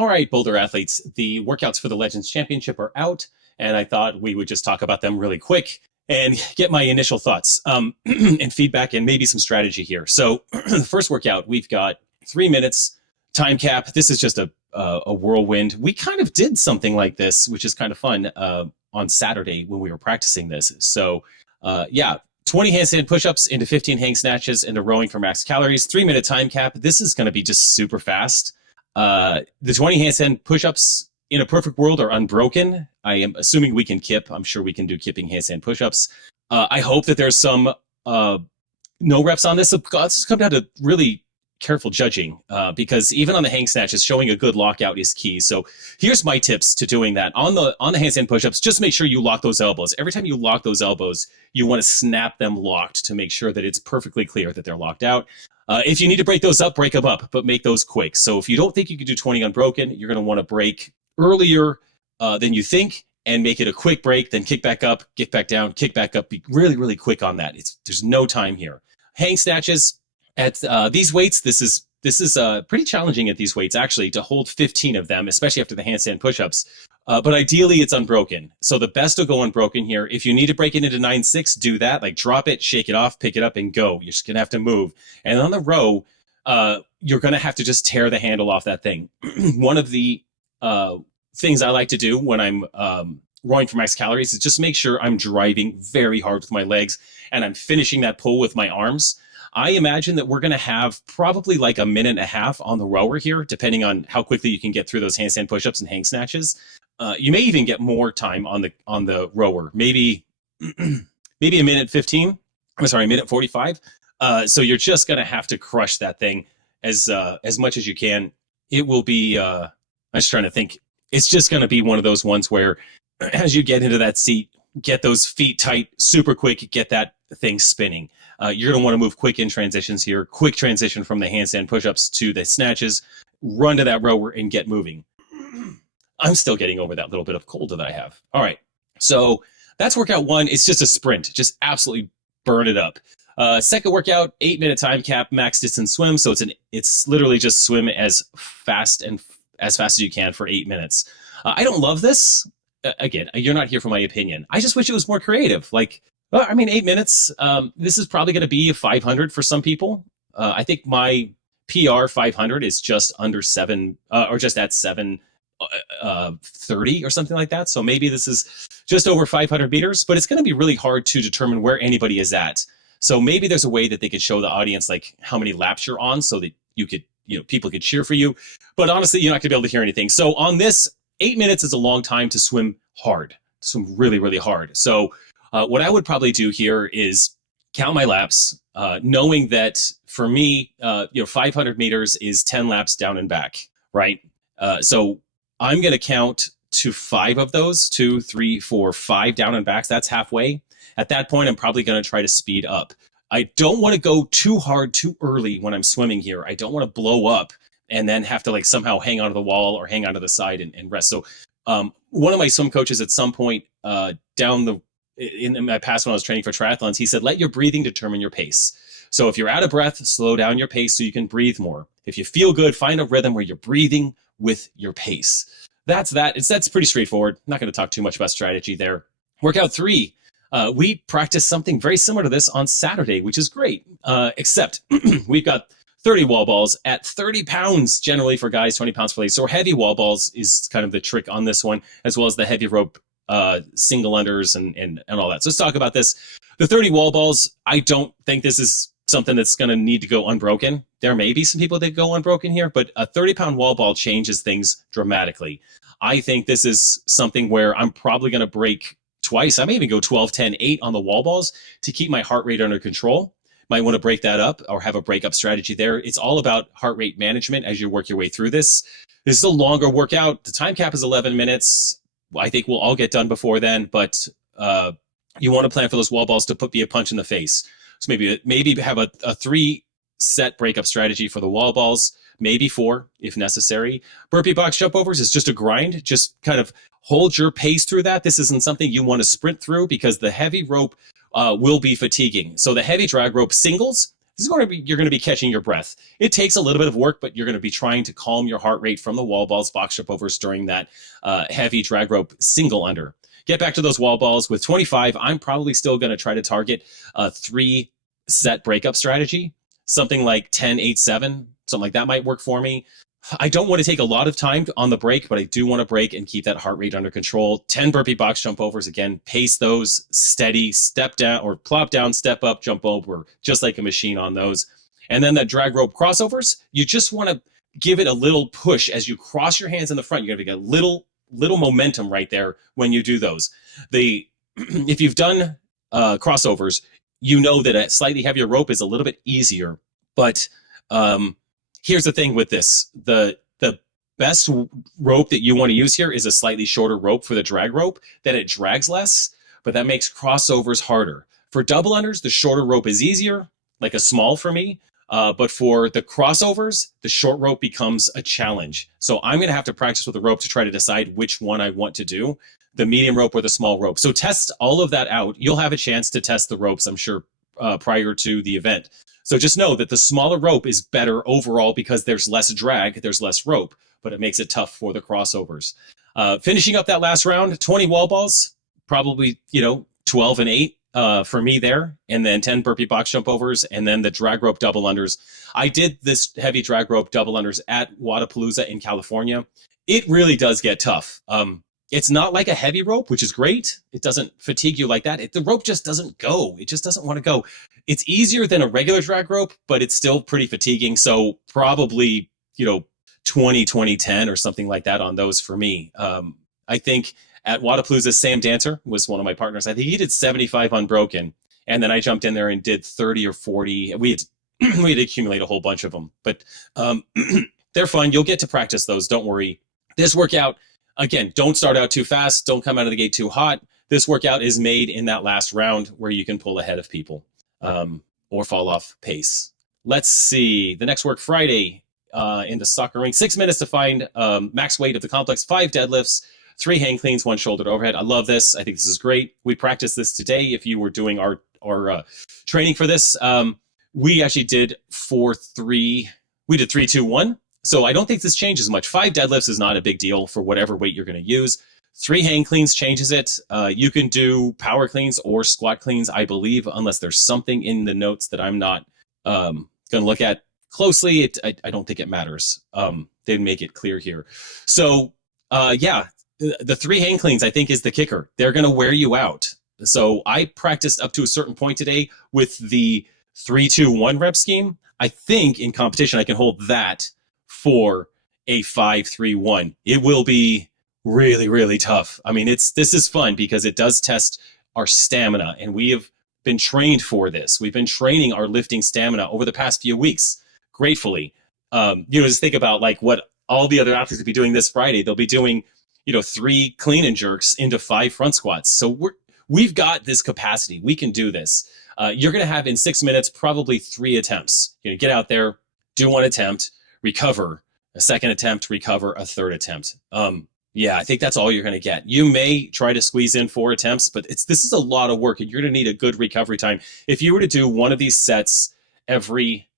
All right, Boulder athletes, the workouts for the Legends Championship are out, and I thought we would just talk about them really quick and get my initial thoughts and feedback and maybe some strategy here. So the first workout, we've got 3 minutes time cap. This is just a whirlwind. We kind of did something like this, which is kind of fun on Saturday when we were practicing this. So yeah, 20 handstand push-ups into 15 hang snatches into rowing for max calories, 3 minute time cap. This is going to be just super fast. The 20 handstand push-ups in a perfect world are unbroken. I am assuming we can kip. I'm sure we can do kipping handstand push-ups. I hope that there's some no reps on this. It's come down to really careful judging because even on the hang snatches, showing a good lockout is key. So here's my tips to doing that. On the handstand push-ups, just make sure you lock those elbows. Every time you lock those elbows, you want to snap them locked to make sure that it's perfectly clear that they're locked out. If you need to break those up, break them up, but make those quick. So if you don't think you can do 20 unbroken, you're going to want to break earlier than you think and make it a quick break, then kick back up, get back down, kick back up. Be really, really quick on that. There's no time here. Hang snatches at these weights, this is pretty challenging at these weights, actually, to hold 15 of them, especially after the handstand push-ups. But ideally, it's unbroken. So the best will go unbroken here. If you need to break it into 9-6, do that. Like drop it, shake it off, pick it up, and go. You're just going to have to move. And on the row, you're going to have to just tear the handle off that thing. One of the things I like to do when I'm rowing for max calories is just make sure I'm driving very hard with my legs and I'm finishing that pull with my arms. I imagine that we're going to have probably like a minute and a half on the rower here, depending on how quickly you can get through those handstand push-ups and hang snatches. You may even get more time on the rower, maybe a minute 15. I'm sorry, a minute 45. So you're just going to have to crush that thing as much as you can. It will be. I'm just trying to think. It's just going to be one of those ones where, as you get into that seat, get those feet tight, super quick, get that thing spinning. You're going to want to move quick in transitions here. Quick transition from the handstand push-ups to the snatches. Run to that rower and get moving. I'm still getting over that little bit of cold that I have. All right. So that's workout one. It's just a sprint. Just absolutely burn it up. Second workout, 8-minute time cap, max distance swim. So it's literally just swim as fast as you can for 8 minutes. I don't love this. Again, you're not here for my opinion. I just wish it was more creative. Like, well, I mean, 8 minutes. This is probably going to be a 500 for some people. I think my PR 500 is just under 7 or just at 7:30 or something like that. So maybe this is just over 500 meters, but it's going to be really hard to determine where anybody is at. So maybe there's a way that they could show the audience like how many laps you're on so that you could, people could cheer for you. But honestly, you're not going to be able to hear anything. So on this, 8 minutes is a long time to swim hard, swim really, really hard. So what I would probably do here is count my laps, knowing that for me, 500 meters is 10 laps down and back, right? So I'm going to count to 5 of those, 2, 3, 4, 5 down and backs. That's halfway. At that point, I'm probably going to try to speed up. I don't want to go too hard too early when I'm swimming here. I don't want to blow up and then have to like somehow hang onto the wall or hang onto the side and rest. So one of my swim coaches at some point in my past when I was training for triathlons, he said, let your breathing determine your pace. So if you're out of breath, slow down your pace so you can breathe more. If you feel good, find a rhythm where you're breathing with your pace. That's pretty straightforward. I'm not going to talk too much about strategy there. Workout 3. We practiced something very similar to this on Saturday, which is great, except we've got 30 wall balls at 30 pounds, generally for guys, 20 pounds for ladies. So heavy wall balls is kind of the trick on this one, as well as the heavy rope single unders and all that. So let's talk about this. The 30 wall balls, I don't think this is something that's going to need to go unbroken. There may be some people that go unbroken here, but a 30-pound wall ball changes things dramatically. I think this is something where I'm probably going to break twice. I may even go 12, 10, 8 on the wall balls to keep my heart rate under control. Might want to break that up or have a breakup strategy there. It's all about heart rate management as you work your way through this. This is a longer workout. The time cap is 11 minutes. I think we'll all get done before then, but you want to plan for those wall balls to be a punch in the face. So maybe have a 3-set breakup strategy for the wall balls, maybe 4 if necessary. Burpee box jump overs is just a grind. Just kind of hold your pace through that. This isn't something you want to sprint through because the heavy rope will be fatiguing. So the heavy drag rope singles, you're going to be catching your breath. It takes a little bit of work, but you're going to be trying to calm your heart rate from the wall balls, box jump overs during that heavy drag rope single under. Get back to those wall balls with 25. I'm probably still going to try to target a 3-set breakup strategy, something like 10, 8, 7, something like that might work for me. I don't want to take a lot of time on the break, but I do want to break and keep that heart rate under control. 10 burpee box jump overs. Again, pace those, steady, step down or plop down, step up, jump over, just like a machine on those. And then the drag rope crossovers, you just want to give it a little push as you cross your hands in the front. You're going to get a little momentum right there when you do those. If you've done crossovers, you know that a slightly heavier rope is a little bit easier, but here's the thing with this. The best rope that you want to use here is a slightly shorter rope for the drag rope, that it drags less, but that makes crossovers harder. For double unders, the shorter rope is easier, like a small for me, but for the crossovers, the short rope becomes a challenge. So I'm going to have to practice with the rope to try to decide which one I want to do, the medium rope or the small rope. So test all of that out. You'll have a chance to test the ropes, I'm sure, prior to the event. So just know that the smaller rope is better overall because there's less drag, there's less rope, but it makes it tough for the crossovers. Finishing up that last round, 20 wall balls, probably, 12 and 8 for me there, and then 10 burpee box jump overs, and then the drag rope double unders. I did this heavy drag rope double unders at Wadapalooza in California. It really does get tough. It's not like a heavy rope, which is great. It doesn't fatigue you like that. The rope just doesn't go. It just doesn't want to go. It's easier than a regular drag rope, but it's still pretty fatiguing. So probably, 20, 20, 10 or something like that on those for me. I think at Wadapalooza, Sam Dancer was one of my partners. I think he did 75 unbroken. And then I jumped in there and did 30 or 40. We had to accumulate a whole bunch of them. But they're fun. You'll get to practice those. Don't worry. This workout, again, don't start out too fast. Don't come out of the gate too hot. This workout is made in that last round where you can pull ahead of people or fall off pace. Let's see. The next work Friday in the soccer ring. 6 minutes to find max weight of the complex. 5 deadlifts, 3 hang cleans, 1 shoulder to overhead. I love this. I think this is great. We practiced this today. If you were doing our training for this, we actually did 4-3. We did 3-2-1. So I don't think this changes much. 5 deadlifts is not a big deal for whatever weight you're going to use. 3 hang cleans changes it. You can do power cleans or squat cleans, I believe, unless there's something in the notes that I'm not going to look at closely. I don't think it matters. They make it clear here. So yeah, the 3 hang cleans, I think, is the kicker. They're going to wear you out. So I practiced up to a certain point today with the 3-2-1 rep scheme. I think in competition, I can hold that for a 5-3-1. It will be really, really tough. I mean, this is fun because it does test our stamina, and we have been trained for this. We've been training our lifting stamina over the past few weeks, gratefully. Just think about like what all the other athletes will be doing this Friday. They'll be doing, 3 clean and jerks into 5 front squats. So we've got this capacity. We can do this. You're going to have in 6 minutes, probably 3 attempts. Get out there, do 1 attempt, recover, a 2nd attempt, recover, a 3rd attempt. Yeah, I think that's all you're going to get. You may try to squeeze in 4 attempts, but this is a lot of work, and you're going to need a good recovery time. If you were to do one of these sets every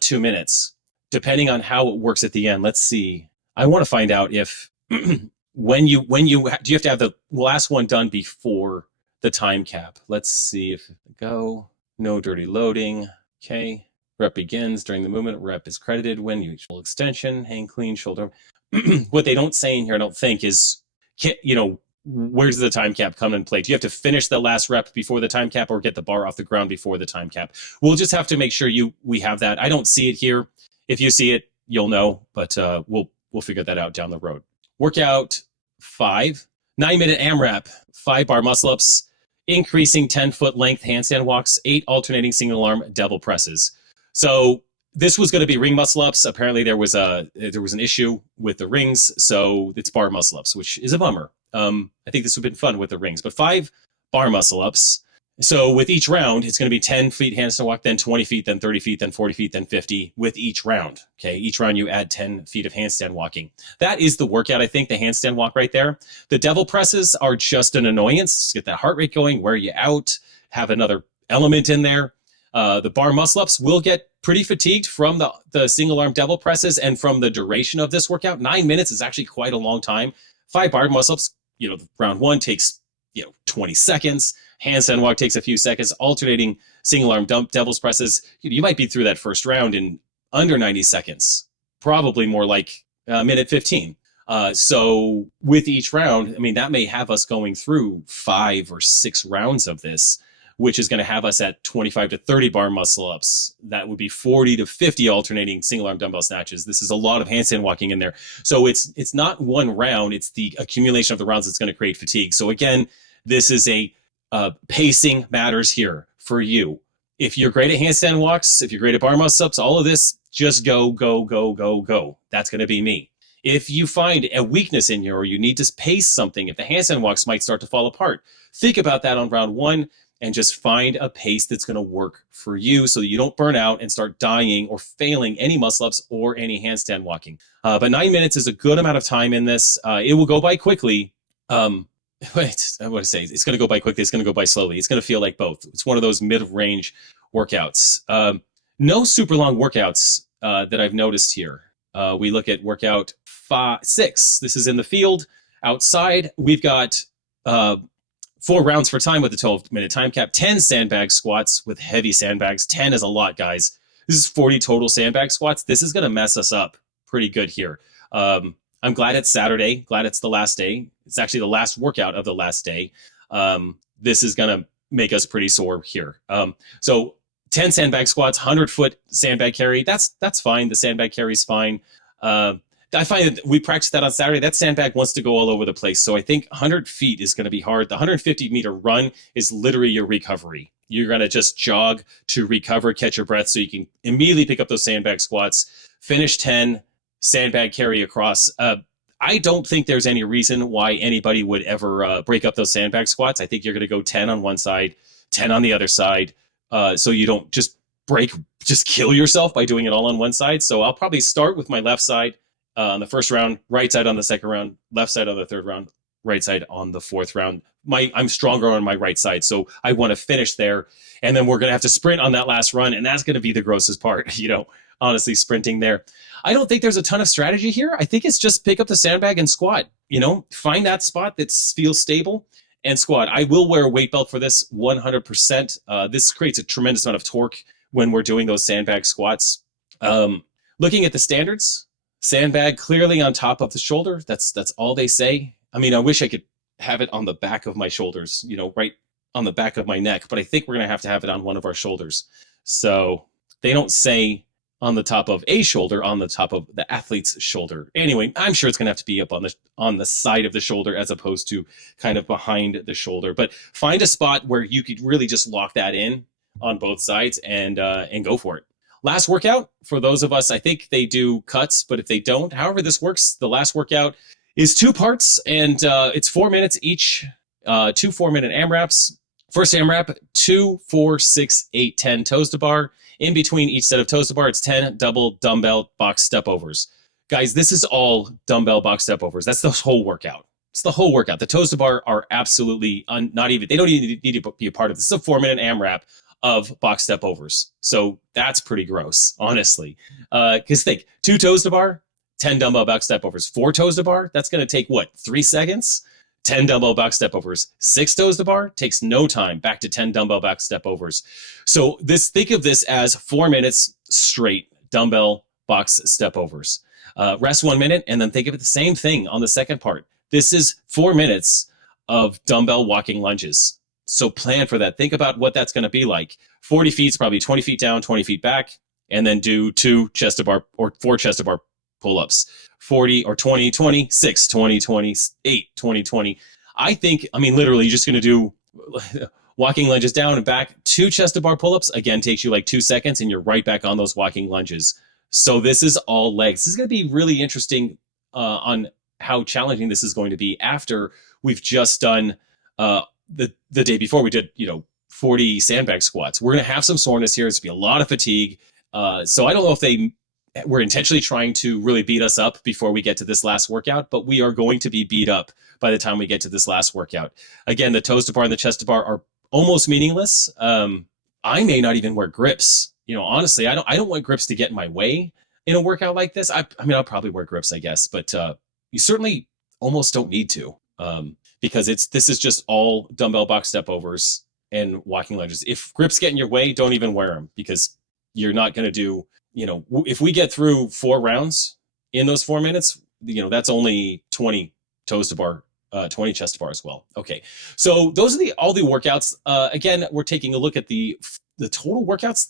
2 minutes, depending on how it works at the end, let's see. I want to find out if do you have to have the last one done before the time cap? Let's see if go. No dirty loading. Okay. Rep begins during the movement. Rep is credited when you full extension, hang clean, shoulder. What they don't say in here, I don't think, is, where's the time cap come in play? Do you have to finish the last rep before the time cap or get the bar off the ground before the time cap? We'll just have to make sure we have that. I don't see it here. If you see it, you'll know, but we'll figure that out down the road. Workout 5, 9-minute AMRAP, 5 bar muscle ups, increasing 10-foot length handstand walks, 8 alternating single arm devil presses. So this was going to be ring muscle ups. Apparently there was an issue with the rings, so it's bar muscle ups, which is a bummer. I think this would have been fun with the rings, but 5 bar muscle ups. So with each round, it's going to be 10 feet handstand walk, then 20 feet, then 30 feet, then 40 feet, then 50 with each round. Okay, each round you add 10 feet of handstand walking. That is the workout, I think, the handstand walk right there. The devil presses are just an annoyance. Get that heart rate going, wear you out, have another element in there. The bar muscle ups will get pretty fatigued from the single arm devil presses and from the duration of this workout. 9 minutes is actually quite a long time. 5 bar muscle ups, round one takes 20 seconds. Handstand walk takes a few seconds. Alternating single arm devil's presses, you might be through that first round in under 90 seconds, probably more like a minute 15. So with each round, I mean, that may have us going through 5 or 6 rounds of this, which is going to have us at 25 to 30 bar muscle ups. That would be 40 to 50 alternating single arm dumbbell snatches. This is a lot of handstand walking in there. So it's not one round, it's the accumulation of the rounds that's going to create fatigue. So again, this is a pacing matters here for you. If you're great at handstand walks, if you're great at bar muscle ups, all of this, just go, go, go, go, go. That's going to be me. If you find a weakness in you or you need to pace something, if the handstand walks might start to fall apart, think about that on round one and just find a pace that's going to work for you so that you don't burn out and start dying or failing any muscle ups or any handstand walking. But 9 minutes is a good amount of time in this. It will go by quickly. I want to say it's going to go by quickly. It's going to go by slowly. It's going to feel like both. It's one of those mid-range workouts. No super long workouts that I've noticed here. We look at workout 6. This is in the field. Outside, we've got 4 rounds for time with a 12-minute time cap, 10 sandbag squats with heavy sandbags. 10 is a lot, guys. This is 40 total sandbag squats. This is going to mess us up pretty good here. I'm glad it's Saturday. Glad it's the last day. It's actually the last workout of the last day. This is going to make us pretty sore here. So 10 sandbag squats, 100-foot sandbag carry. That's fine. The sandbag carry is fine. I find that we practiced that on Saturday. That sandbag wants to go all over the place. So I think 100 feet is going to be hard. The 150-meter run is literally your recovery. You're going to just jog to recover, catch your breath so you can immediately pick up those sandbag squats, finish 10, sandbag carry across. I don't think there's any reason why anybody would ever break up those sandbag squats. I think you're going to go 10 on one side, 10 on the other side. So you don't just kill yourself by doing it all on one side. So I'll probably start with my left side on the first round, right side on the second round, left side on the third round, right side on the fourth round. I'm stronger on my right side, so I want to finish there. And then we're going to have to sprint on that last run, and that's going to be the grossest part, honestly, sprinting there. I don't think there's a ton of strategy here. I think it's just pick up the sandbag and squat, find that spot that feels stable and squat. I will wear a weight belt for this 100%. This creates a tremendous amount of torque when we're doing those sandbag squats. Looking at the standards, sandbag clearly on top of the shoulder. That's all they say. I mean, I wish I could have it on the back of my shoulders, right on the back of my neck, but I think we're going to have it on one of our shoulders. So they don't say on the top of a shoulder, on the top of the athlete's shoulder. Anyway, I'm sure it's going to have to be up on the side of the shoulder as opposed to kind of behind the shoulder. But find a spot where you could really just lock that in on both sides and go for it. Last workout, for those of us, I think they do cuts, but if they don't, however this works, the last workout is 2 parts, and it's 4 minutes each, 2 4-minute AMRAPs. First AMRAP, 2, 4, 6, 8, 10 toes to bar. In between each set of toes to bar, it's 10 double dumbbell box step overs. Guys, this is all dumbbell box step overs. That's the whole workout. It's the whole workout. The toes to bar are absolutely they don't even need to be a part of this. This is a 4-minute AMRAP of box step overs. So that's pretty gross, honestly. Because think, 2 toes to bar, 10 dumbbell box step overs. 4 toes to bar, that's going to take what, 3 seconds? 10 dumbbell box step overs. 6 toes to bar takes no time. Back to 10 dumbbell box step overs. So think of this as 4 minutes straight dumbbell box step overs. Rest 1 minute, and then think of it the same thing on the second part. This is 4 minutes of dumbbell walking lunges. So plan for that. Think about what that's going to be like. 40 feet is probably 20 feet down, 20 feet back, and then do 2 chest to bar or 4 chest to bar pull-ups. 40 or 20, 20, 6, 20, 20, 8, 20, 20. I mean, literally, you're just going to do walking lunges down and back. 2 chest to bar pull-ups, again, takes you like 2 seconds, and you're right back on those walking lunges. So this is all legs. This is going to be really interesting on how challenging this is going to be after we've just done the day before we did, 40 sandbag squats. We're going to have some soreness here. It's going to be a lot of fatigue. So I don't know if they were intentionally trying to really beat us up before we get to this last workout, but we are going to be beat up by the time we get to this last workout. Again, the toes to bar and the chest to bar are almost meaningless. I may not even wear grips. Honestly, I don't want grips to get in my way in a workout like this. I mean, I'll probably wear grips, I guess, but you certainly almost don't need to, because this is just all dumbbell box step overs and walking lunges. If grips get in your way, don't even wear them, because you're not going to do, if we get through 4 rounds in those 4 minutes, that's only 20 toes to bar, 20 chest to bar as well. Okay, so those are all the workouts. Again, we're taking a look at the total workouts.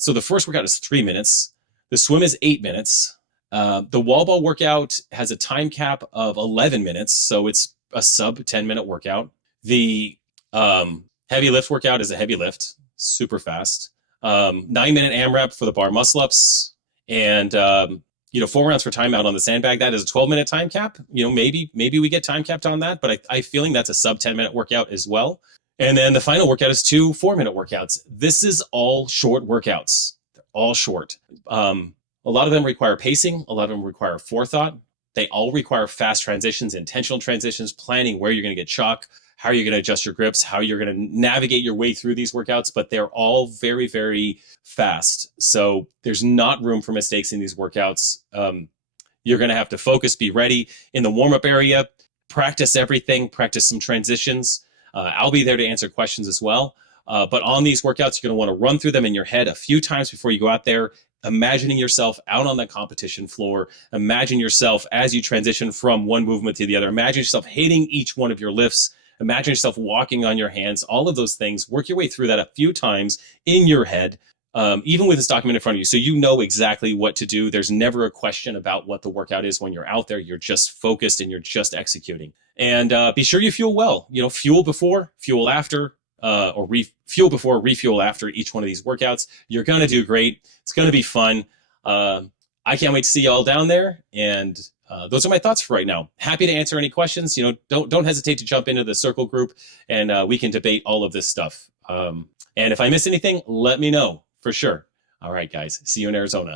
So the first workout is 3 minutes. The swim is 8 minutes. The wall ball workout has a time cap of 11 minutes, so it's a sub 10-minute workout. The heavy lift workout is a heavy lift, super fast. 9-minute AMRAP for the bar muscle ups, and 4 rounds for timeout on the sandbag. That is a 12-minute time cap. Maybe we get time capped on that, but I'm feeling that's a sub 10-minute workout as well. And then the final workout is 2 4-minute workouts. This is all short workouts. They're all short. A lot of them require pacing. A lot of them require forethought. They all require fast transitions, intentional transitions, planning where you're going to get chalk, how you're going to adjust your grips, how you're going to navigate your way through these workouts, but they're all very, very fast. So there's not room for mistakes in these workouts. You're going to have to focus, be ready in the warm-up area, practice everything, practice some transitions. I'll be there to answer questions as well. But on these workouts, you're going to want to run through them in your head a few times before you go out there, imagining yourself out on the competition floor. Imagine yourself as you transition from one movement to the other. Imagine yourself hitting each one of your lifts. Imagine yourself walking on your hands, all of those things. Work your way through that a few times in your head, even with this document in front of you, so you know exactly what to do. There's never a question about what the workout is when you're out there. You're just focused and you're just executing. And be sure you fuel well. Fuel before, fuel after, or fuel before, refuel after each one of these workouts. You're going to do great. It's going to be fun. I can't wait to see you all down there. And those are my thoughts for right now. Happy to answer any questions. Don't hesitate to jump into the circle group, and we can debate all of this stuff. And if I miss anything, let me know for sure. All right, guys. See you in Arizona.